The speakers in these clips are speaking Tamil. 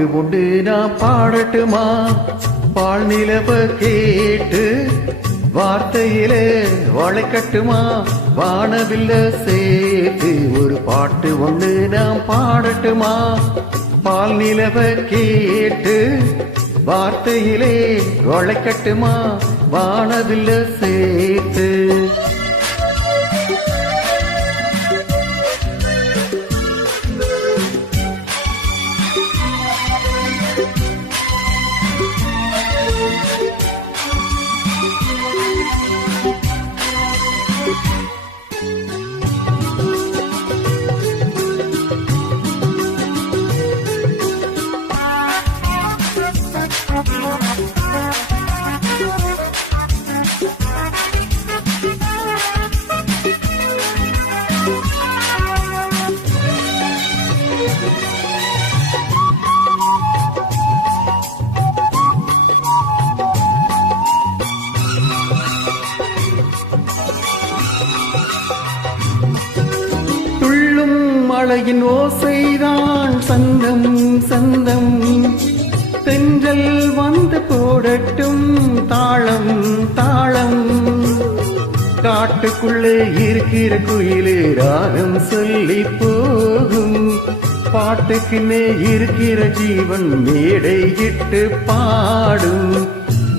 பாட்டு உண்டு நான் பாடட்டுமா? பால் நிலவ கேட்டு வார்த்தையிலே வளைக்கட்டுமா? வானவில்ல சேர்த்து ஒரு பாட்டு ஒன்று நான் பாடட்டுமா? பால் நிலவ கேட்டு வார்த்தையிலே வளைக்கட்டுமா? வானவில்ல சேர்த்து மழையின் ஓசைதான் சந்தம் சந்தம், தென்றல் வந்து போடட்டும் தாளம் தாளம். காட்டுக்குள்ளே இருக்கிற குயிலே ராகம் சொல்லி போகும், பாட்டுக்குன்னே இருக்கிற ஜீவன் மேடையிட்டு பாடும்.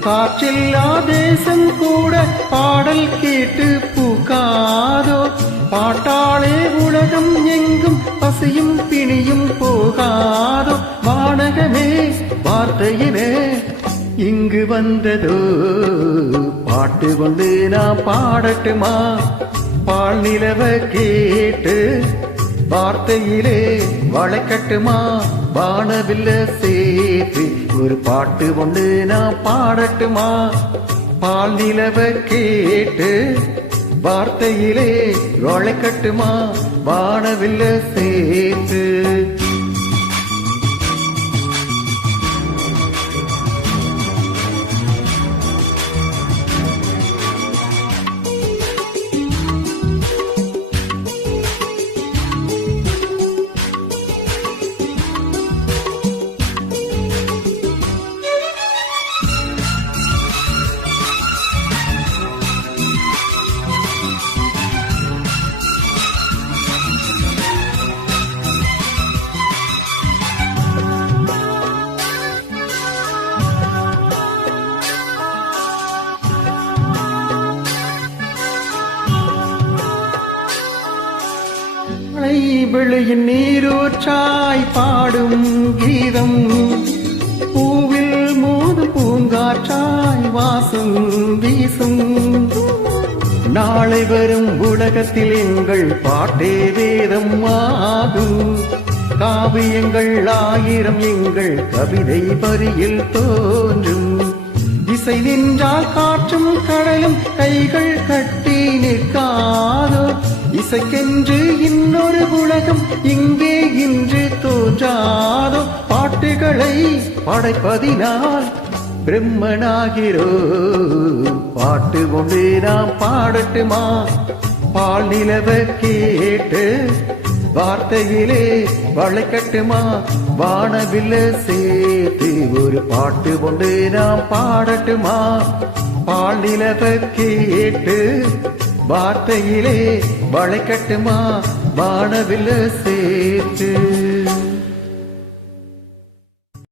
காற்றில்லா தேசம் கூட பாடல் கேட்டு பூக்காதோ, பாட்டாளே உலகம் எங்கும் பசியும் பிணியும் போகாதோ. வானகமே வார்த்தையினே இங்கு வந்ததோ, பாட்டு கொண்டு நான் பாடட்டுமா? பால் நிலவ கேட்டு வார்த்தையிலே வளைக்கட்டுமா? வானவில்ல சேர்த்து ஒரு பாட்டு ஒன்று நான் பாடட்டுமா? பால் நிலவ கேட்டு வார்த்தையிலே வளைக்கட்டுமா? வானவில்ல சேர்த்து விளையின் நீரூற்றாய் பாடும் கீதம், பூவில் மோது பூங்காற்றாய் வாசம் வீசும். நாளை வரும் உலகத்தில் எங்கள் பாட்டே வேதம் ஆகும், காவியங்கள் ஆயிரம் எங்கள் கவிதை வரியில் தோன்றும். இசை நின்றால் காற்றும் கடலும் கைகள் கட்டி நிற்காதோ, இசைக்கென்று இன்னொரு உலகம் இங்கே இன்று தோன்றாதோ. பாட்டுகளை படைப்பதினால் பிரம்மனாகிறோ, பாட்டு கொண்டு நாம் பாடட்டுமா? பால் நிலவ கேட்டு வார்த்தையிலே வளைக்கட்டுமா? வானவில்ல சேர்த்து ஒரு பாட்டு கொண்டு நாம் பாடட்டுமா? பால் நிலவ கேட்டு வார்த்தையிலே வளைக்கட்டுமா? வானவில்ல சேர்த்து